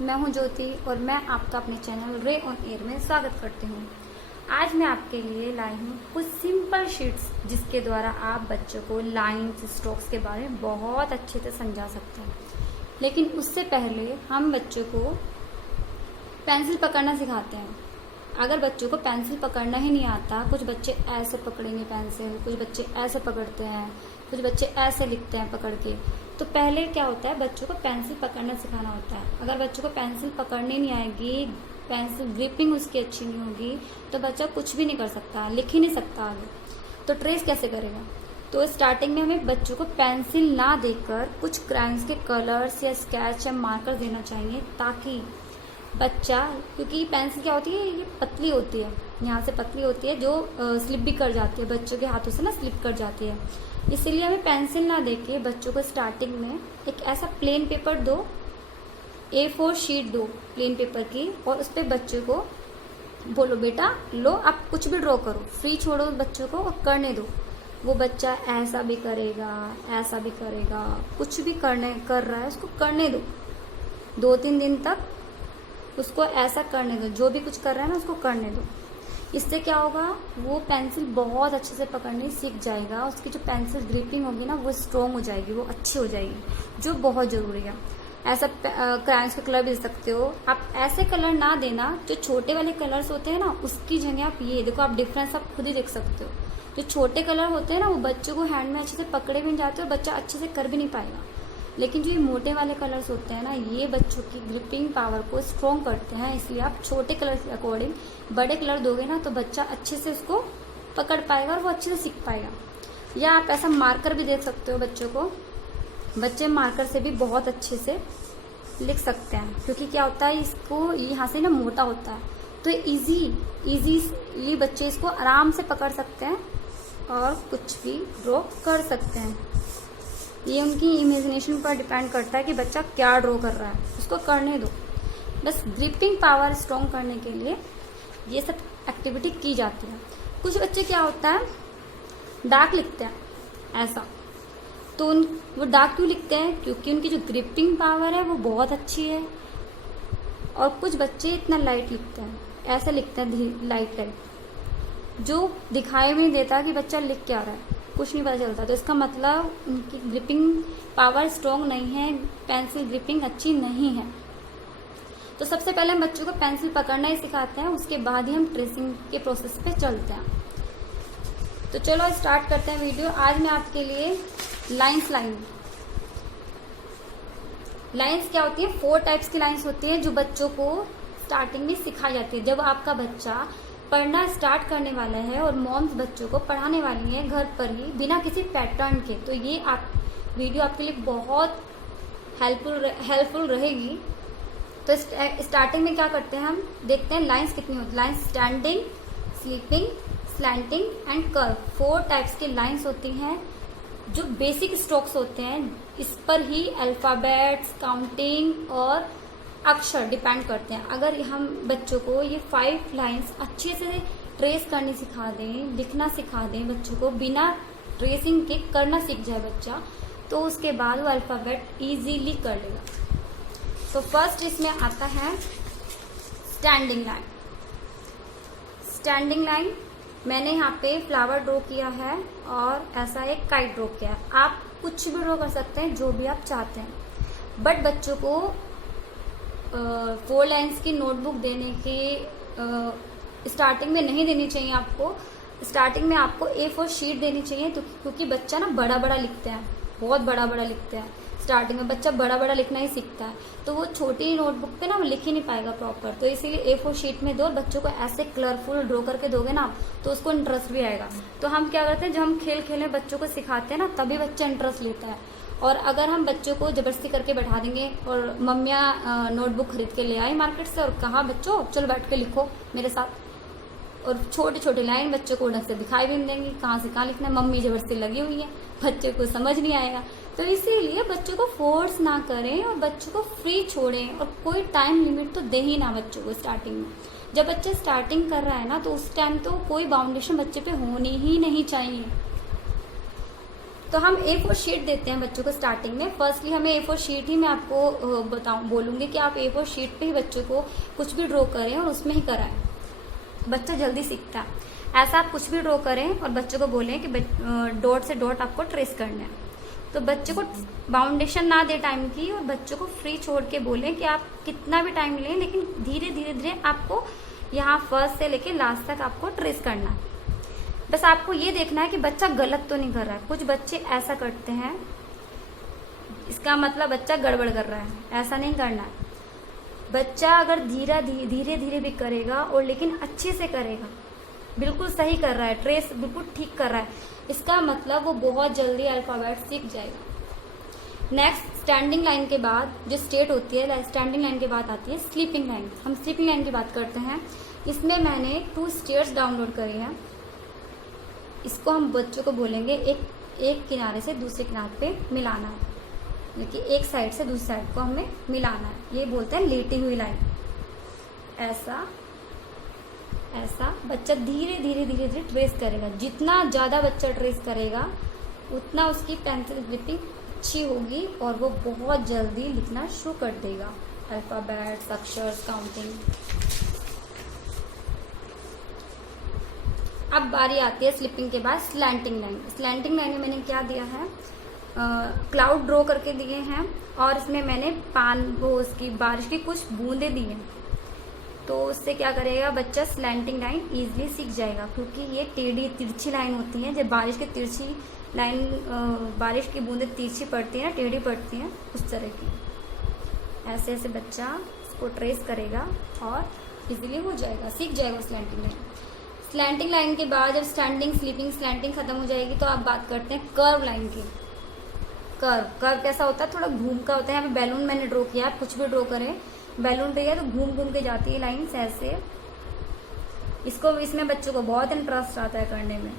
मैं हूं ज्योति और मैं आपका अपने चैनल रे ऑन एयर में स्वागत करती हूं। आज मैं आपके लिए लाई हूं कुछ सिंपल शीट्स जिसके द्वारा आप बच्चों को लाइंस स्ट्रोक्स के बारे में बहुत अच्छे से समझा सकते हैं। लेकिन उससे पहले हम बच्चों को पेंसिल पकड़ना सिखाते हैं। अगर बच्चों को पेंसिल पकड़ना ही नहीं आता, कुछ बच्चे ऐसे पकड़ेंगे पेंसिल, कुछ बच्चे ऐसे पकड़ते हैं, कुछ बच्चे ऐसे लिखते हैं पकड़ के। तो पहले क्या होता है, बच्चों को पेंसिल पकड़ना सिखाना होता है। अगर बच्चों को पेंसिल पकड़नी नहीं आएगी, पेंसिल ग्रिपिंग उसकी अच्छी नहीं होगी, तो बच्चा कुछ भी नहीं कर सकता, लिख ही नहीं सकता आगे। तो ट्रेस कैसे करेगा? तो स्टार्टिंग में हमें बच्चों को पेंसिल ना देकर कुछ क्रायंस के कलर्स या स्केच या मार्कर देना चाहिए, ताकि बच्चा, क्योंकि पेंसिल क्या होती है, ये पतली होती है, यहाँ से पतली होती है, जो स्लिप भी कर जाती है, बच्चों के हाथों से ना स्लिप कर जाती है। इसीलिए हमें पेंसिल ना देके बच्चों को स्टार्टिंग में एक ऐसा प्लेन पेपर दो, A4 शीट दो प्लेन पेपर की, और उस पर बच्चों को बोलो बेटा लो आप कुछ भी ड्रॉ करो, फ्री छोड़ो बच्चों को और करने दो। वो बच्चा ऐसा भी करेगा, ऐसा भी करेगा, कुछ भी कर रहा है उसको करने दो। 2-3 दिन तक उसको ऐसा करने दो, जो भी कुछ कर रहा है ना उसको करने दो। इससे क्या होगा, वो पेंसिल बहुत अच्छे से पकड़नी सीख जाएगा। उसकी जो पेंसिल ग्रिपिंग होगी ना वो स्ट्रॉन्ग हो जाएगी, वो अच्छी हो जाएगी, जो बहुत ज़रूरी है। ऐसा क्रायंस के कलर भी दे सकते हो आप। ऐसे कलर ना देना, जो छोटे वाले कलर्स होते हैं ना उसकी जगह आप ये देखो, आप डिफरेंस आप खुद ही देख सकते हो। जो छोटे कलर होते हैं ना वो बच्चों को हैंड में अच्छे से पकड़े भी नहीं जाते और बच्चा अच्छे से कर भी नहीं पाएगा। लेकिन जो ये मोटे वाले कलर्स होते हैं ना, ये बच्चों की ग्रिपिंग पावर को स्ट्रॉन्ग करते हैं। इसलिए आप छोटे कलर के अकॉर्डिंग बड़े कलर दोगे ना तो बच्चा अच्छे से उसको पकड़ पाएगा और वो अच्छे से सीख पाएगा। या आप ऐसा मार्कर भी दे सकते हो बच्चों को। बच्चे मार्कर से भी बहुत अच्छे से लिख सकते हैं, क्योंकि क्या होता है, इसको यहाँ से ना मोटा होता है, तो इजीली बच्चे इसको आराम से पकड़ सकते हैं और कुछ भी ड्रॉ कर सकते हैं। ये उनकी इमेजिनेशन पर डिपेंड करता है कि बच्चा क्या ड्रॉ कर रहा है, उसको करने दो। बस ग्रिपिंग पावर स्ट्रॉन्ग करने के लिए ये सब एक्टिविटी की जाती है। कुछ बच्चे क्या होता है, डार्क लिखते हैं ऐसा, तो वो डार्क क्यों लिखते हैं? क्योंकि उनकी जो ग्रिपिंग पावर है वो बहुत अच्छी है। और कुछ बच्चे इतना लाइट लिखते हैं, ऐसा लिखते हैं लाइट, जो दिखाई भी नहीं देता कि बच्चा लिख क्या रहा है, कुछ नहीं पता चलता। तो इसका मतलब उनकी ग्रिपिंग पावर स्ट्रॉन्ग नहीं है, पेंसिल ग्रिपिंग अच्छी नहीं है। तो सबसे पहले हम बच्चों को पेंसिल पकड़ना ही सिखाते हैं, उसके बाद ही हम ट्रेसिंग के प्रोसेस पे चलते हैं। तो चलो स्टार्ट करते हैं वीडियो। आज मैं आपके लिए लाइंस क्या होती है, 4 टाइप्स की लाइंस होती है जो बच्चों को स्टार्टिंग में सिखाई जाती है। जब आपका बच्चा पढ़ना स्टार्ट करने वाला है और मॉम्स बच्चों को पढ़ाने वाली है घर पर ही बिना किसी पैटर्न के, तो ये वीडियो आपके लिए बहुत हेल्पफुल रहेगी। तो स्टार्टिंग में क्या करते हैं, हम देखते हैं लाइंस कितनी होती है। Lines standing, sleeping, slanting and curve, 4 types की लाइंस होती हैं जो बेसिक स्ट्रोक्स होते हैं। इस पर ही अल्फाबेट्स, काउंटिंग और अक्षर डिपेंड करते हैं। अगर हम बच्चों को ये 5 लाइंस अच्छे से ट्रेस करनी सिखा दें, लिखना सिखा दें, बच्चों को बिना ट्रेसिंग के करना सीख जाए बच्चा, तो उसके बाद वो अल्फाबेट इजीली कर लेगा। तो फर्स्ट इसमें आता है स्टैंडिंग लाइन। स्टैंडिंग लाइन मैंने यहाँ पे फ्लावर ड्रॉ किया है और ऐसा एक काइट ड्रॉ किया है। आप कुछ भी ड्रॉ कर सकते हैं, जो भी आप चाहते हैं। बट बच्चों को 4 लाइन्स की नोटबुक देने की स्टार्टिंग में नहीं देनी चाहिए आपको। स्टार्टिंग में आपको A4 शीट देनी चाहिए, तो क्योंकि बच्चा ना बड़ा बड़ा लिखते हैं, बहुत बड़ा बड़ा लिखते हैं। स्टार्टिंग में बच्चा बड़ा बड़ा लिखना ही सीखता है, तो वो छोटी नोटबुक पे ना वो लिख ही नहीं पाएगा प्रॉपर। तो इसीलिए A4 शीट में दो और बच्चों को ऐसे कलरफुल ड्रॉ करके दोगे ना तो उसको इंटरेस्ट भी आएगा। तो हम क्या करते हैं, जब हम खेल में बच्चों को सिखाते हैं ना, तभी बच्चा इंटरेस्ट लेता है। और अगर हम बच्चों को जबरदस्ती करके बैठा देंगे और मम्मियाँ नोटबुक खरीद के ले आई मार्केट से और कहा बच्चों चलो बैठ के लिखो मेरे साथ, और छोटी छोटी लाइन बच्चों को ढंग से दिखाई भी नहीं देंगी, कहाँ से कहाँ लिखना है, मम्मी जबरदस्ती लगी हुई है, बच्चे को समझ नहीं आएगा। तो इसीलिए बच्चों को फोर्स ना करें और बच्चों को फ्री छोड़ें, और कोई टाइम लिमिट तो दे ही ना बच्चों को स्टार्टिंग में। जब बच्चा स्टार्टिंग कर रहा है ना, तो उस टाइम तो कोई बाउंडेशन बच्चे पे होनी ही नहीं चाहिए। तो हम A4 शीट देते हैं बच्चों को स्टार्टिंग में। फर्स्टली हमें A4 शीट ही मैं आपको बोलूँगी कि आप A4 शीट पे ही बच्चों को कुछ भी ड्रॉ करें और उसमें ही कराएं, बच्चा जल्दी सीखता है। ऐसा आप कुछ भी ड्रॉ करें और बच्चों को बोलें कि डॉट से डॉट आपको ट्रेस करना है। तो बच्चे को बाउंडेशन ना दे टाइम की और बच्चों को फ्री छोड़ के बोलें कि आप कितना भी टाइम लें, लेकिन धीरे धीरे धीरे आपको यहाँ फर्स्ट से लेके लास्ट तक आपको ट्रेस करना है। बस आपको ये देखना है कि बच्चा गलत तो नहीं कर रहा है। कुछ बच्चे ऐसा करते हैं, इसका मतलब बच्चा गड़बड़ कर रहा है, ऐसा नहीं करना है। बच्चा अगर धीरे धीरे भी करेगा और लेकिन अच्छे से करेगा, बिल्कुल सही कर रहा है, ट्रेस बिल्कुल ठीक कर रहा है, इसका मतलब वो बहुत जल्दी अल्फाबेट सीख जाएगा। नेक्स्ट स्टैंडिंग लाइन के बाद जो स्टेट होती है, स्टैंडिंग लाइन के बाद आती है स्लीपिंग लाइन। हम स्लीपिंग लाइन की बात करते हैं। इसमें मैंने 2 स्टेयर्स डाउनलोड करी है। इसको हम बच्चों को बोलेंगे एक किनारे से दूसरे किनारे पे मिलाना है, कि एक साइड से दूसरी साइड को हमें मिलाना है। ये बोलते हैं लेटी हुई लाइन। ऐसा ऐसा बच्चा धीरे धीरे ट्रेस करेगा। जितना ज़्यादा बच्चा ट्रेस करेगा उतना उसकी पेंसिल ग्रिपिंग अच्छी होगी और वो बहुत जल्दी लिखना शुरू कर देगा, अल्फाबेट्स, अक्षर्स, काउंटिंग। अब बारी आती है स्लिपिंग के बाद स्लैंटिंग लाइन। स्लैंटिंग लाइन में मैंने क्या दिया है, क्लाउड ड्रॉ करके दिए हैं और इसमें मैंने उसकी बारिश की कुछ बूंदे दी हैं। तो उससे क्या करेगा बच्चा, स्लैंटिंग लाइन इजीली सीख जाएगा, क्योंकि ये टेढ़ी तिरछी लाइन होती है। जब बारिश की तिरछी लाइन, बारिश की बूंदें तिरछी पड़ती है ना, टेढ़ी पड़ती हैं, उस तरह की। ऐसे ऐसे बच्चा इसको ट्रेस करेगा और इजीली हो जाएगा, सीख जाएगा स्लैंटिंग लाइन। स्लैंटिंग लाइन के बाद जब स्टैंडिंग, स्लीपिंग, स्लैंटिंग खत्म हो जाएगी तो आप बात करते हैं कर्व लाइन की। कर्व कैसा होता है, थोड़ा घूम का होता है। यहाँ पे बैलून मैंने ड्रॉ किया, आप कुछ भी ड्रॉ करें, बैलून पे गया तो घूम घूम के जाती है लाइन्स ऐसे। इसमें बच्चों को बहुत इंटरेस्ट आता है करने में।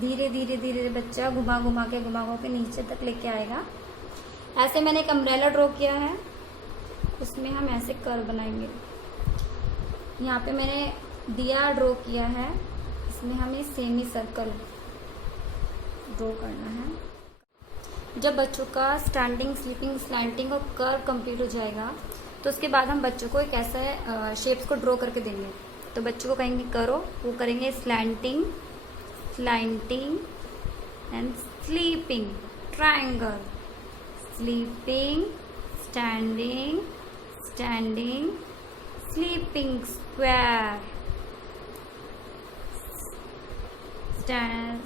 धीरे धीरे बच्चा घुमा घुमा के नीचे तक लेके आएगा। ऐसे मैंने एक अम्ब्रेला ड्रॉ किया है, उसमें हम ऐसे कर्व बनाएंगे। यहाँ पे मैंने दिया ड्रॉ किया है, इसमें हमें सेमी सर्कल ड्रॉ करना है। जब बच्चों का स्टैंडिंग, स्लीपिंग, स्लैंटिंग और कर्व कंप्लीट हो जाएगा तो उसके बाद हम बच्चों को एक ऐसा शेप्स को ड्रॉ करके देंगे। तो बच्चों को कहेंगे करो, वो करेंगे slanting, slanting and sleeping triangle, sleeping, standing, standing, sleeping square,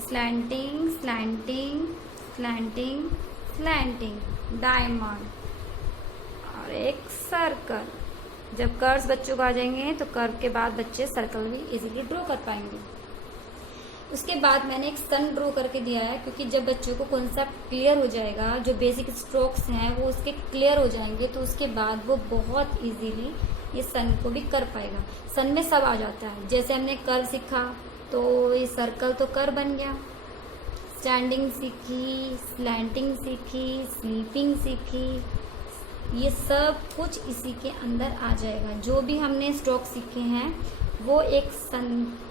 slanting, slanting, slanting, slanting, diamond और एक सर्कल। जब कर्व्स बच्चों को आ जाएंगे तो कर्व के बाद बच्चे सर्कल भी इजीली ड्रॉ कर पाएंगे। उसके बाद मैंने एक सन ड्रॉ करके दिया है, क्योंकि जब बच्चों को कॉन्सेप्ट क्लियर हो जाएगा, जो बेसिक स्ट्रोक्स हैं वो उसके क्लियर हो जाएंगे, तो उसके बाद वो बहुत इजीली ये सन को भी कर पाएगा। सन में सब आ जाता है। जैसे हमने कर्व सीखा तो ये सर्कल तो कर्व बन गया, स्टैंडिंग सीखी, स्लैंटिंग सीखी, स्लीपिंग सीखी, ये सब कुछ इसी के अंदर आ जाएगा। जो भी हमने स्ट्रोक सीखे हैं वो एक सन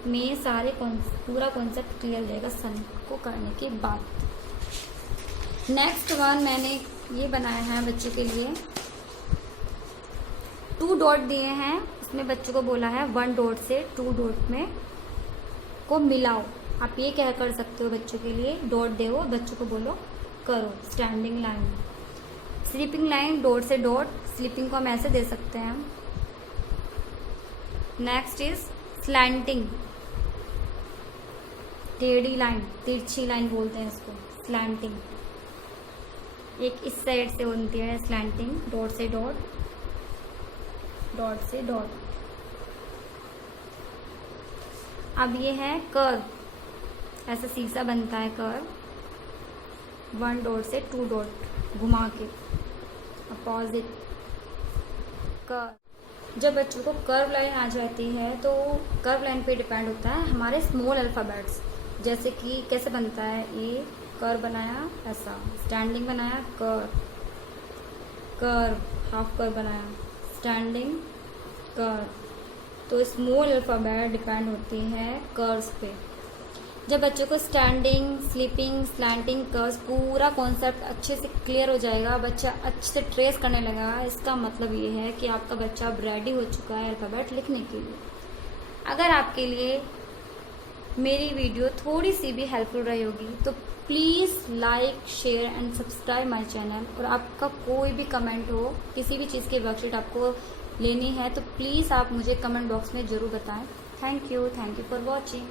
में सारे पूरा कॉन्सेप्ट क्लियर हो जाएगा सन को करने के बाद। नेक्स्ट वन मैंने ये बनाया है बच्चों के लिए, 2 डॉट दिए हैं। इसमें बच्चों को बोला है 1 डॉट से 2 डॉट में को मिलाओ। आप ये क्या कर सकते हो बच्चों के लिए, डॉट दो, बच्चों को बोलो करो standing line, sleeping line, dot से डॉट, स्लीपिंग को हम ऐसे दे सकते हैं। नेक्स्ट इज स्लैंटिंग, टेढ़ी लाइन, तिरछी लाइन बोलते हैं इसको, स्लैंटिंग। एक इस साइड से बनती है स्लैंटिंग, डॉट से डॉट, डॉट से डॉट। अब ये है कर्व, ऐसा शीशा बनता है कर्व, 1 डॉट से 2 डॉट घुमा के अपोजिट कर्व। जब बच्चों को कर्व लाइन आ जाती है तो कर्व लाइन पे डिपेंड होता है हमारे स्मॉल अल्फ़ाबेट्स। जैसे कि कैसे बनता है, ए कर्व बनाया ऐसा, स्टैंडिंग बनाया कर्व, कर्व हाफ कर्व बनाया, स्टैंडिंग कर्व। तो स्मॉल अल्फ़ाबेट डिपेंड होती है कर्व्स पे। जब बच्चों को स्टैंडिंग, स्लीपिंग, स्लैंटिंग कर्व्स पूरा कॉन्सेप्ट अच्छे से क्लियर हो जाएगा, बच्चा अच्छे से ट्रेस करने लगेगा, इसका मतलब ये है कि आपका बच्चा अब रेडी हो चुका है अल्फ़ाबेट लिखने के लिए। अगर आपके लिए मेरी वीडियो थोड़ी सी भी हेल्पफुल रही होगी तो please like, share and subscribe my channel. और आपका कोई भी कमेंट हो, किसी भी चीज़ की वर्कशीट आपको लेनी है तो प्लीज़ आप मुझे कमेंट बॉक्स में ज़रूर बताएं। Thank you for watching.